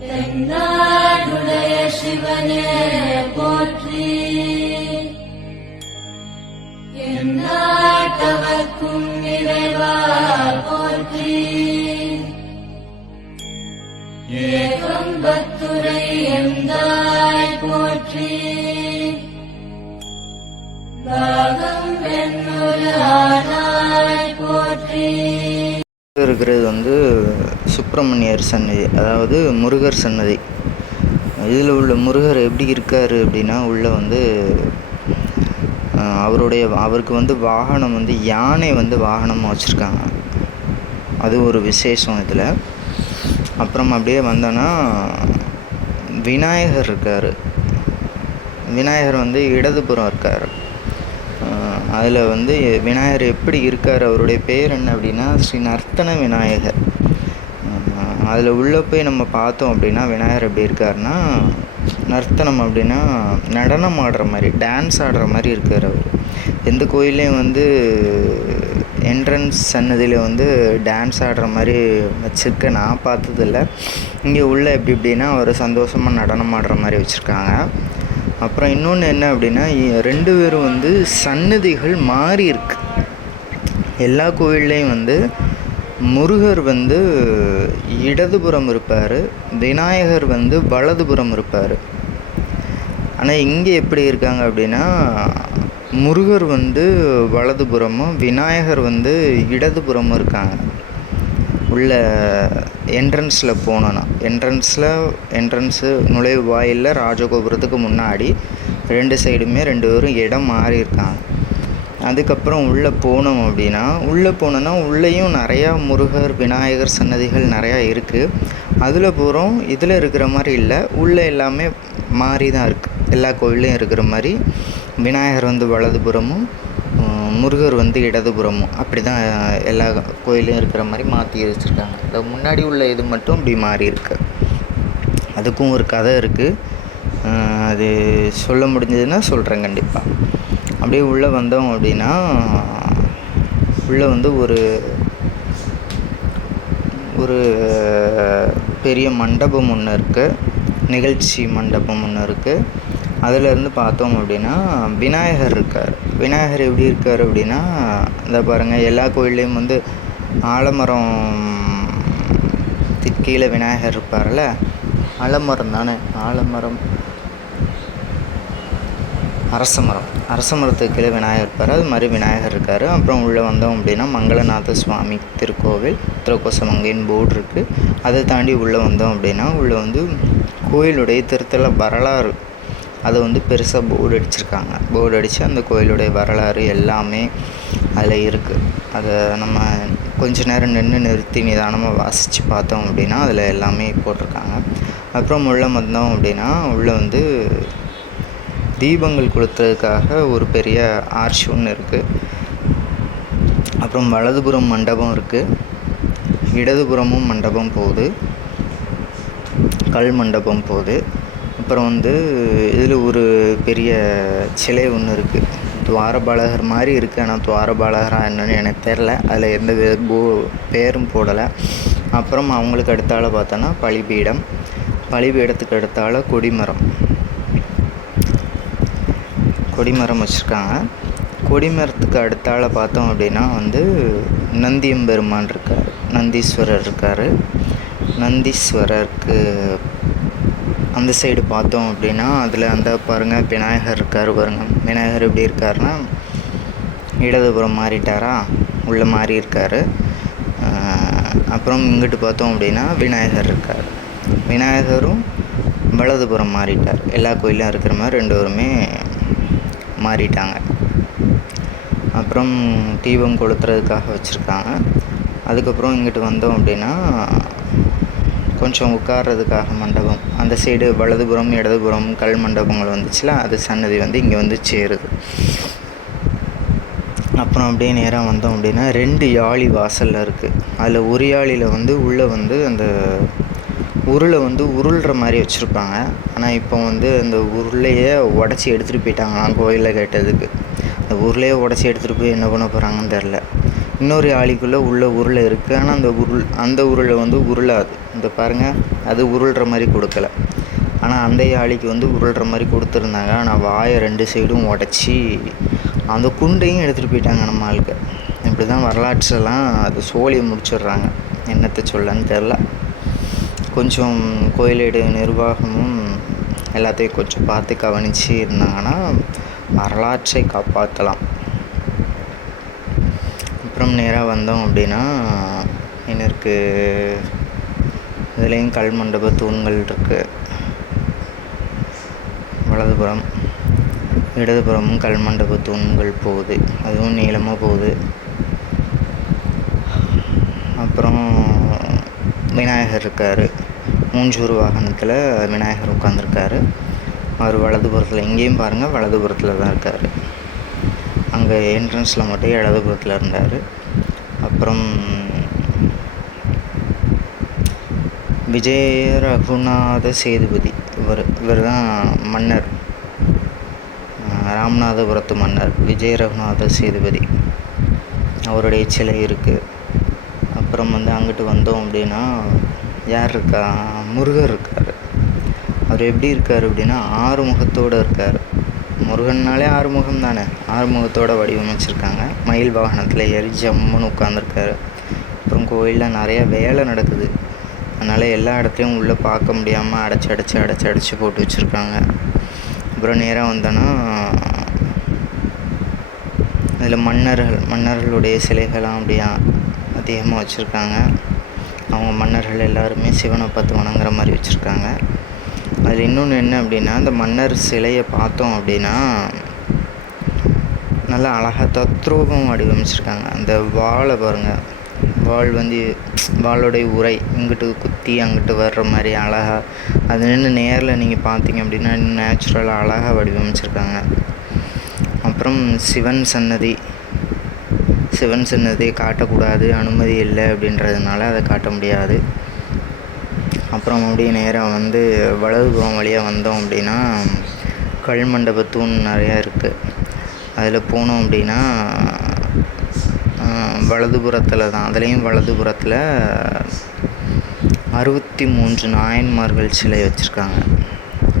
தென்னாடுடைய சிவனே போற்றி. எந்நாட்டவர்க்கும் இறைவா போற்றி. ஏகம்பத்துரை எந்தாய் போற்றி. பாகம் வெண்ணுரு ஆனாய் போற்றி. இருக்கிறது வந்து சுப்பிரமணியர் சன்னதி அதாவது முருகர் சன்னதி. இதில் உள்ள முருகர் எப்படி இருக்கார் அப்படின்னா உள்ளே வந்து அவருடைய அவருக்கு வந்து வாகனம் வந்து யானை வந்து வாகனமாக வச்சுருக்காங்க. அது ஒரு விசேஷம் இதில். அப்புறம் அப்படியே வந்தோன்னா விநாயகர் இருக்கார். விநாயகர் வந்து இடதுபுறம் இருக்கார். அதில் வந்து விநாயகர் எப்படி இருக்கார் அவருடைய பேர் என்ன அப்படின்னா ஸ்ரீ நர்த்தன விநாயகர். அதில் உள்ளே போய் நம்ம பார்த்தோம் அப்படின்னா விநாயகர் எப்படி இருக்காருன்னா நர்த்தனம் அப்படின்னா நடனம் ஆடுற மாதிரி டான்ஸ் ஆடுற மாதிரி இருக்கார் அவர். எந்த கோயில்லையும் வந்து என்ட்ரன்ஸ் சன்னதியில் வந்து டான்ஸ் ஆடுற மாதிரி வச்சுருக்க நான் பார்த்ததில்ல. இங்கே உள்ள எப்படி எப்படின்னா அவர் சந்தோஷமாக நடனம் ஆடுற மாதிரி வச்சுருக்காங்க. அப்புறம் இன்னொன்று என்ன அப்படின்னா இ- ரெண்டு பேரும் வந்து சன்னதிகள் மாறி இருக்கு. எல்லா கோவில்லையும் வந்து முருகர் வந்து இடதுபுறம் இருப்பார் விநாயகர் வந்து வலதுபுறம் இருப்பார். ஆனால் இங்கே எப்படி இருக்காங்க அப்படின்னா முருகர் வந்து வலதுபுறமும் விநாயகர் வந்து இடதுபுறமும் இருக்காங்க. உள்ள என்ட்ரன்ஸில் போனோன்னா என்ட்ரன்ஸில் என்ட்ரன்ஸு நுழைவு வாயிலில் ராஜகோபுரத்துக்கு முன்னாடி ரெண்டு சைடுமே ரெண்டு பேரும் இடம் மாறி இருக்காங்க. அதுக்கப்புறம் உள்ளே போனோம் அப்படின்னா உள்ளே போனோன்னா உள்ளேயும் நிறையா முருகர் விநாயகர் சன்னதிகள் நிறையா இருக்குது அதில் போகிறோம் இதில் இருக்கிற மாதிரி இல்லை உள்ளே எல்லாமே மாறி தான் இருக்குது எல்லா கோவிலையும் இருக்கிற மாதிரி விநாயகர் வந்து வலதுபுறமும் முருகர் வந்து இடதுபுறமும் அப்படி தான் எல்லா கோயிலும் இருக்கிற மாதிரி மாற்றி வச்சுருக்காங்க இந்த முன்னாடி உள்ள இது மட்டும் இப்படி மாறி இருக்கு. அதுக்கும் ஒரு கதை இருக்குது அது சொல்ல முடிஞ்சதுன்னா சொல்கிறேன் கண்டிப்பாக அப்படியே உள்ளே வந்தோம் அப்படின்னா உள்ளே வந்து ஒரு ஒரு பெரிய மண்டபம் ஒன்று இருக்குது நிகழ்ச்சி மண்டபம் ஒன்று இருக்குது அதிலேருந்து பார்த்தோம் அப்படின்னா விநாயகர் இருக்கார். விநாயகர் எப்படி இருக்கார் அப்படின்னா இந்த பாருங்கள் எல்லா கோயில்லையும் வந்து ஆலமரம் கீழே விநாயகர் இருப்பார்ல ஆலமரம் தானே ஆலமரம். அரச மரம் அரச மரத்துக்கு கீழே விநாயகர் இருப்பார் அது மாதிரி விநாயகர் இருக்கார். அப்புறம் உள்ளே வந்தோம் அப்படின்னா மங்களநாத சுவாமி திருக்கோவில் திருக்கோசமங்கைன்னு போர்டு இருக்குது அதை தாண்டி உள்ளே வந்தோம் அப்படின்னா உள்ளே வந்து கோயிலுடைய திருத்தல வரலாறு அதை வந்து பெருசாக போர்டு அடிச்சிருக்காங்க. போர்டு அடித்து அந்த கோயிலுடைய வரலாறு எல்லாமே அதில் இருக்குது அதை நம்ம கொஞ்ச நேரம் நின்று நிறுத்தி நிதானமாக வாசித்து பார்த்தோம் அப்படின்னா அதில் எல்லாமே போட்டிருக்காங்க. அப்புறம் உள்ளே வந்தோம் அப்படின்னா உள்ளே வந்து தீபங்கள் கொளுத்துறதுக்காக ஒரு பெரிய ஆர்ச் ஒன்று இருக்குது அப்புறம் வலதுபுறம் மண்டபம் இருக்குது இடதுபுறமும் மண்டபம் போகுது. கல் மண்டபம் போகுது. அப்புறம் வந்து இதில் ஒரு பெரிய சிலை ஒன்று இருக்குது துவாரபாலகர் மாதிரி இருக்குது ஆனால் துவாரபாலகரா என்னன்னு எனக்கு தெரில அதில் எந்த போ பேரும் போடலை. அப்புறம் அவங்களுக்கு அடுத்தால பார்த்தோன்னா பலிபீடம். பலிபீடத்துக்கு அடுத்தால கொடிமரம். கொடிமரம் வச்சுருக்காங்க. கொடிமரத்துக்கு அடுத்தால பார்த்தோம் அப்படின்னா வந்து நந்தியம் பெருமான் இருக்கார். நந்தீஸ்வரர் இருக்கார். நந்தீஸ்வரருக்கு அந்த சைடு பார்த்தோம் அப்படின்னா அதில் அந்த பாருங்கள் விநாயகர் இருக்கார் பாருங்கள் விநாயகர் எப்படி இருக்காருன்னா இடதுபுறம் மாறிட்டாரா? உள்ளே மாறி இருக்கார். அப்புறம் இங்கிட்டு பார்த்தோம் அப்படின்னா விநாயகர் இருக்கார். விநாயகரும் வலதுபுறம் மாறிட்டார். எல்லா கோயிலும் இருக்கிற மாதிரி ரெண்டு பேருமே மாறிட்டாங்க. அப்புறம் தீபம் கொளுத்துறதுக்காக வச்சுருக்காங்க. அதுக்கப்புறம் இங்கிட்டு வந்தோம் அப்படின்னா கொஞ்சம் உட்கார்றதுக்காக மண்டபம். அந்த சைடு வலதுபுறம் இடதுபுறம் கல் மண்டபங்கள் வந்துச்சுல அது சன்னதி வந்து இங்கே வந்து சேருது. அப்புறம் அப்படியே நேராக வந்தோம் அப்படின்னா ரெண்டு யாழி வாசலில் இருக்குது அதில் ஒரு யாழியில் வந்து உள்ளே வந்து அந்த உருளை வந்து உருள்ற மாதிரி வச்சுருப்பாங்க. ஆனால் இப்போ வந்து அந்த உருளையே உடச்சி எடுத்துகிட்டு போயிட்டாங்களாம் கோயிலில் கேட்டதுக்கு. அந்த உருளையை உடச்சி எடுத்துகிட்டு போய் என்ன பண்ண போகிறாங்கன்னு தெரில இன்னொரு யாழிக்குள்ளே உள்ள உருளை இருக்குது ஆனால் அந்த உருள் அந்த உருளை வந்து உருளாது. இந்த பாருங்கள் அது உருள்ற மாதிரி கொடுக்கல. ஆனால் அந்த யாழிக்கு வந்து உருள்ற மாதிரி கொடுத்துருந்தாங்க. ஆனால் வாயை ரெண்டு சைடும் உடச்சி அந்த குண்டையும் எடுத்துகிட்டு போயிட்டாங்க நம்ம ஆளுக்கு இப்படி தான் வரலாற்றெல்லாம் அது சோழியை முடிச்சிடுறாங்க. என்னத்தை சொல்லன்னு தெரில கொஞ்சம் கோயிலேடு நிர்வாகமும் எல்லாத்தையும் கொஞ்சம் பார்த்து கவனித்து இருந்தாங்கன்னா வரலாற்றை காப்பாற்றலாம் அப்புறம் நேராக வந்தோம் அப்படின்னா எனக்கு இதுலேயும் கல் மண்டப தூண்கள் இருக்குது வலதுபுறம் இடதுபுறமும் கல் மண்டப தூண்கள் போகுது. அதுவும் நீளமாக போகுது. அப்புறம் விநாயகர் இருக்கார். மூஞ்சூர் வாகனத்தில் விநாயகர் உட்காந்துருக்காரு அவர் வலதுபுறத்தில் எங்கேயும் பாருங்கள் வலதுபுறத்தில் தான் இருக்கார். அங்கே என்ட்ரன்ஸில் மட்டும் இடதுபுறத்தில் இருந்தார். அப்புறம் விஜய ரகுநாத சேதுபதி. இவர் இவர் தான் மன்னர் ராமநாதபுரத்து மன்னர். விஜய ரகுநாத சேதுபதி. அவருடைய சிலை இருக்குது அப்புறம் வந்து அங்கிட்டு வந்தோம் அப்படின்னா யார் இருக்கா? முருகர் இருக்கார். அவர் எப்படி இருக்கார் அப்படின்னா ஆறு முகத்தோடு இருக்கார். முருகன்னாலே ஆறுமுகம் தானே? ஆறுமுகத்தோட வடிவமைச்சிருக்காங்க. மயில் வாகனத்தில் ஏறி ஜம்முன்னு உட்காந்துருக்காரு அப்புறம் கோயிலில் நிறைய வேலை நடக்குது. அதனால் எல்லா இடத்தையும் உள்ளே பார்க்க முடியாமல் அடைச்சி அடைச்சி அடைச்சி அடைச்சி போட்டு வச்சுருக்காங்க. அப்புறம் நேராக வந்தோன்னா அதில் மன்னர்கள் மன்னர்களுடைய சிலைகள்லாம் அப்படியே அதிகமாக வச்சுருக்காங்க. அவங்க மன்னர்கள் எல்லாருமே சிவனை பார்த்து வணங்குற மாதிரி வச்சுருக்காங்க. அதில் இன்னொன்று என்ன அப்படின்னா அந்த மன்னர் சிலையை பார்த்தோம் அப்படின்னா நல்லா அழகாக தத்ரூபம் வடிவமைச்சிருக்காங்க. அந்த வாழை பாருங்கள் வாள் வந்து பாலோடைய உரை இங்கிட்டு குத்தி அங்கிட்டு வர்ற மாதிரி அழகாக அது நின்று நேரில் நீங்கள் பார்த்தீங்க அப்படின்னா நேச்சுரலாக அழகாக வடிவமைச்சிருக்காங்க. அப்புறம் சிவன் சன்னதி சிவன் சன்னதியை காட்டக்கூடாது அனுமதி இல்லை அப்படின்றதுனால அதை காட்ட முடியாது. அப்புறம் அப்படியே நேராக வந்து வலதுபுறம் வழியாக வந்தோம் அப்படின்னா கல் மண்டப தூண் நிறையா இருக்குது அதில் போனோம் அப்படின்னா வலதுபுறத்தில் தான். அதுலேயும் வலதுபுறத்தில் அறுபத்தி மூன்று நாயன்மார்கள் சிலை வச்சுருக்காங்க.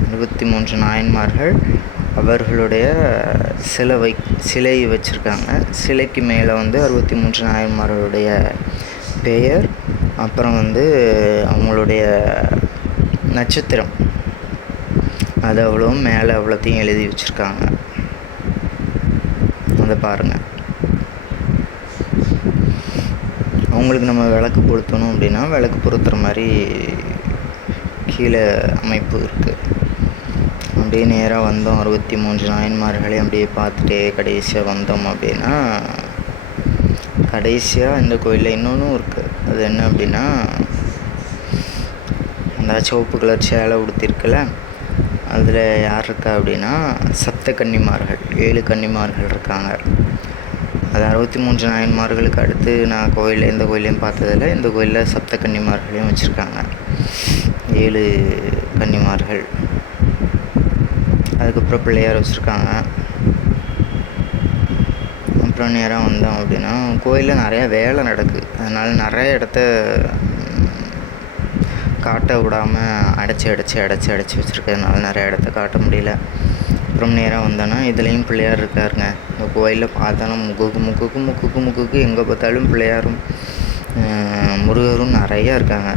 அறுபத்தி மூன்று நாயன்மார்கள் அவர்களுடைய சிலை வை சிலை வச்சுருக்காங்க. சிலைக்கு மேலே வந்து அறுபத்தி மூன்று நாயன்மார்களுடைய பெயர் அப்புறம் வந்து அவங்களுடைய நட்சத்திரம். அது அவ்வளோவும் மேலே அவ்வளோத்தையும் எழுதி வச்சுருக்காங்க. அதை பாருங்கள் அவங்களுக்கு நம்ம விளக்கு பொருத்தணும் அப்படின்னா விளக்கு பொருத்துகிற மாதிரி கீழே அமைப்பு இருக்குது அப்படியே நேராக வந்தோம். அறுபத்தி மூன்று நாயன்மார்களையும் அப்படியே பார்த்துட்டே கடைசியாக வந்தோம் அப்படின்னா கடைசியாக இந்த கோயிலில் இன்னொன்றும் இருக்குது அது என்ன அப்படின்னா அந்த சிவப்பு கலர் சேலை உடுத்திருக்குல்ல அதில் யார் இருக்கா அப்படின்னா சப்த கன்னிமார்கள் ஏழு கன்னிமார்கள் இருக்காங்க. அது அறுபத்தி மூன்று நாயன்மார்களுக்கு அடுத்து நான் கோயிலில் எந்த கோயிலையும் பார்த்ததில்ல. இந்த கோயிலில் சப்த கன்னிமார்களையும் வச்சுருக்காங்க. ஏழு கன்னிமார்கள். அதுக்கப்புறம் பிள்ளையார் வச்சுருக்காங்க. அப்புறம் நேராக வந்தோம் அப்படின்னா கோயிலில் நிறையா வேலை நடக்குது அதனால் நிறைய இடத்த காட்ட விடாமல் அடைச்சி அடைச்சி அடைச்சி அடைச்சி வச்சுருக்கிறதுனால நிறைய இடத்த காட்ட முடியல. அப்புறம் நேராக வந்தோன்னா இதுலேயும் பிள்ளையார் இருக்காருங்க. இந்த கோயிலில் பார்த்தாலும் முக்குக்கு முக்குக்கு முக்குக்கு முக்குக்கு எங்கே பார்த்தாலும் பிள்ளையாரும் முருகரும் நிறையா இருக்காங்க.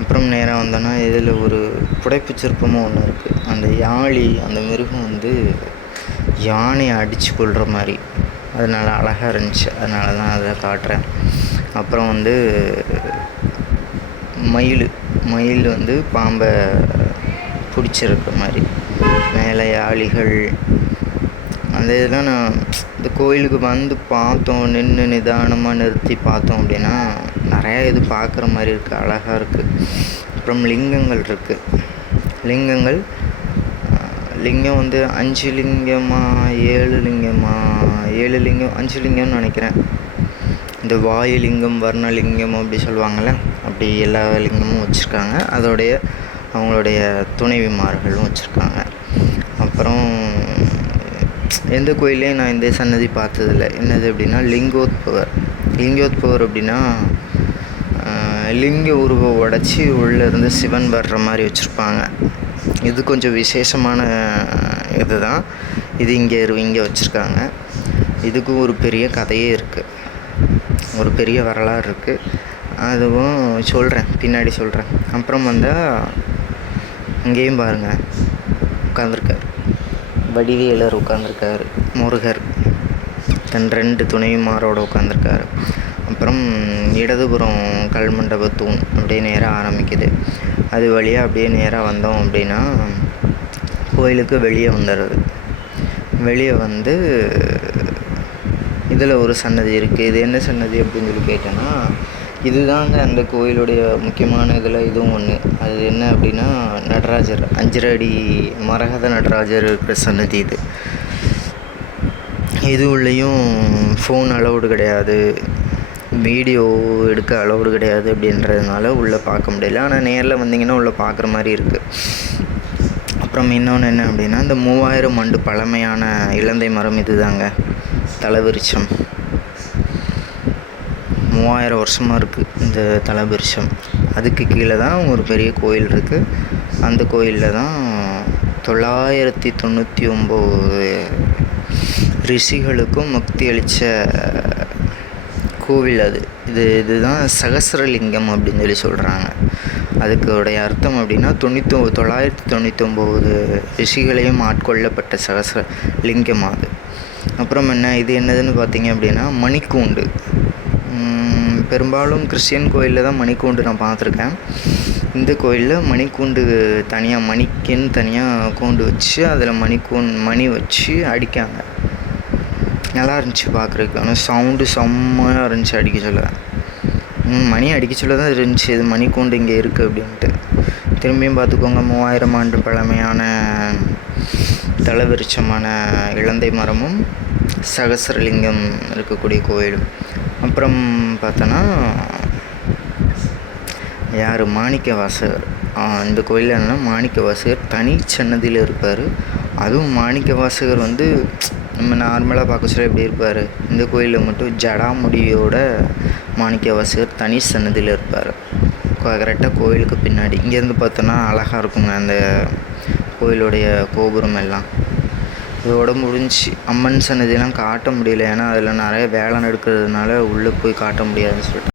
அப்புறம் நேராக வந்தோன்னா இதில் ஒரு புடைப்புச் சிற்பமும் ஒன்று இருக்குது அந்த யாழி அந்த மிருகம் வந்து யானையை அடித்து கொள்கிற மாதிரி. அதனால் அழகாக இருந்துச்சு. அதனால தான் அதை காட்டுறேன். அப்புறம் வந்து மயில் மயில் வந்து பாம்பை பிடிச்சிருக்க மாதிரி. மேலே யாளிகள் அந்த இதெல்லாம் நான் இந்த கோயிலுக்கு வந்து பார்த்தோம் நின்று நிதானமாக நிறுத்தி பார்த்தோம் அப்படின்னா நிறையா இது பார்க்குற மாதிரி இருக்குது அழகாக இருக்குது அப்புறம் லிங்கங்கள் இருக்குது லிங்கங்கள் லிங்கம் வந்து அஞ்சு லிங்கமாக ஏழு லிங்கமாக ஏழு லிங்கம் அஞ்சு லிங்கம்னு நினைக்கிறேன். இந்த வாயுலிங்கம் வர்ணலிங்கம் அப்படி சொல்லுவாங்கள்ல அப்படி எல்லா லிங்கமும் வச்சுருக்காங்க. அதோடைய அவங்களுடைய துணைவிமார்களும் வச்சுருக்காங்க. அப்புறம் எந்த கோயிலையும் நான் இந்த சன்னதி பார்த்ததில்ல. என்னது அப்படின்னா லிங்கோத்பவர். லிங்கோத்பவர் அப்படின்னா லிங்க உருவம் உடச்சி உள்ளே இருந்து சிவன் வர்ற மாதிரி வச்சுருப்பாங்க. இது கொஞ்சம் விசேஷமான இதுதான். இது இங்கே இங்கே வச்சுருக்காங்க. இதுக்கும் ஒரு பெரிய கதையே இருக்குது ஒரு பெரிய வரலாறு இருக்குது அதுவும் சொல்கிறேன் பின்னாடி சொல்கிறேன் அப்புறம் வந்தால் இங்கேயும் பாருங்கள் உட்காந்துருக்காரு வடிவேலர் உட்காந்துருக்காரு முருகர். தன் ரெண்டு துணைவிமாரோட உட்காந்துருக்காரு அப்புறம் இடதுபுறம் கல்மண்டப தூண் அப்படியே நேராக ஆரம்பிக்குது. அது வழியாக அப்படியே நேராக வந்தோம் அப்படின்னா கோயிலுக்கு வெளியே வந்துடுறது வெளியே வந்து இதில் ஒரு சன்னதி இருக்குது. இது என்ன சன்னதி அப்படின்னு சொல்லி கேட்டேன்னா இதுதாங்க அந்த கோயிலுடைய முக்கியமான இதில் இதுவும் ஒன்று அது என்ன அப்படின்னா நடராஜர் அஞ்சரை அடி மரகத நடராஜர் இருக்கிற சன்னதி இது. இது உள்ளேயும் ஃபோன் அலௌடு கிடையாது. வீடியோ எடுக்க அலௌடு கிடையாது அப்படின்றதுனால உள்ளே பார்க்க முடியல. ஆனால் நேரில் வந்தீங்கன்னா உள்ளே பார்க்குற மாதிரி இருக்குது அப்புறம் இன்னொன்று என்ன அப்படின்னா இந்த மூவாயிரம் ஆண்டு பழமையான இலந்தை மரம் இதுதாங்க. தலைவிருச்சம். மூவாயிரம் வருஷமாக இருக்குது இந்த தலவிருஷம் அதுக்கு கீழே தான் ஒரு பெரிய கோயில் இருக்குது அந்த கோயிலில் தான் தொள்ளாயிரத்தி தொண்ணூற்றி ஒம்பது ரிஷிகளுக்கும் முக்தி அளித்த கோவில் அது. இது இதுதான் சகசரலிங்கம் அப்படின்னு சொல்லி சொல்கிறாங்க அதுக்குடைய அர்த்தம் அப்படின்னா தொண்ணூற்றி தொள்ளாயிரத்தி தொண்ணூற்றி ஒம்பது ரிஷிகளையும் ஆட்கொள்ளப்பட்ட சகசர லிங்கம் அது. அப்புறம் என்ன இது என்னதுன்னு பார்த்தீங்க அப்படின்னா மணிக்கூண்டு. பெரும்பாலும் கிறிஸ்டியன் கோயிலில் தான் மணிக்கூண்டு நான் பார்த்துருக்கேன். இந்த கோயிலில் மணிக்கூண்டு தனியாக மணிக்குன்னு தனியாக கூண்டு வச்சு அதில் மணிக்கூண் மணி வச்சு அடிக்காங்க. நல்லா இருந்துச்சு பார்க்குறதுக்கு. ஆனால் சவுண்டு செம்மையாக இருந்துச்சு அடிக்க சொல்ல. மணி அடிக்க சொல்ல தான் இருந்துச்சு. இது மணிக்கூண்டு இங்கே இருக்குது அப்படின்ட்டு. திரும்பியும் பார்த்துக்கோங்க மூவாயிரம் ஆண்டு பழமையான தலவிருட்சமான இலந்தை மரமும் சகசரலிங்கம் இருக்கக்கூடிய கோயிலும். அப்புறம் பார்த்தோன்னா யார்? மாணிக்க வாசகர். இந்த கோயிலில் என்னென்னா மாணிக்க வாசகர் தனி சன்னதியில் இருப்பார். அதுவும் மாணிக்க வாசகர் வந்து நம்ம நார்மலாக பார்க்க சொல்ல எப்படி இருப்பார்? இந்த கோயிலில் மட்டும் ஜடாமுடியோட மாணிக்க வாசகர் தனி சன்னதியில் இருப்பார். கரெக்டாக கோயிலுக்கு பின்னாடி. இங்கேருந்து பார்த்தோன்னா அழகாக இருக்குங்க அந்த கோயிலுடைய கோபுரம் எல்லாம். இதோட முடிஞ்சு அம்மன் சன்னதியெல்லாம் காட்ட முடியல. ஏன்னா அதில் நிறைய வேலை நடக்கிறதுனால உள்ளே போய் காட்ட முடியாதுன்னு சொல்லிட்டு.